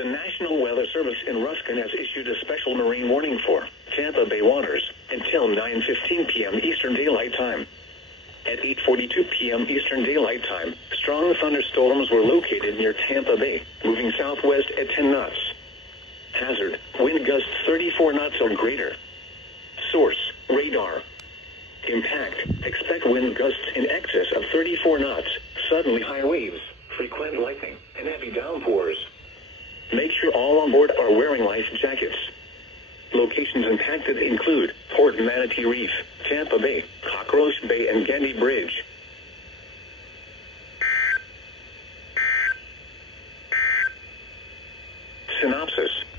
The National Weather Service in Ruskin has issued a special marine warning for Tampa Bay waters until 9:15 p.m. Eastern Daylight Time. At 8:42 p.m. Eastern Daylight Time, strong thunderstorms were located near Tampa Bay, moving southwest at 10 knots. Hazard, wind gusts 34 knots or greater. Source, radar. Impact, expect wind gusts in excess of 34 knots, suddenly high waves, frequent lightning, and heavy downpours. Make sure all on board are wearing life jackets. Locations impacted include Port Manatee Reef, Tampa Bay, Cockroach Bay, and Gandy Bridge. Synopsis.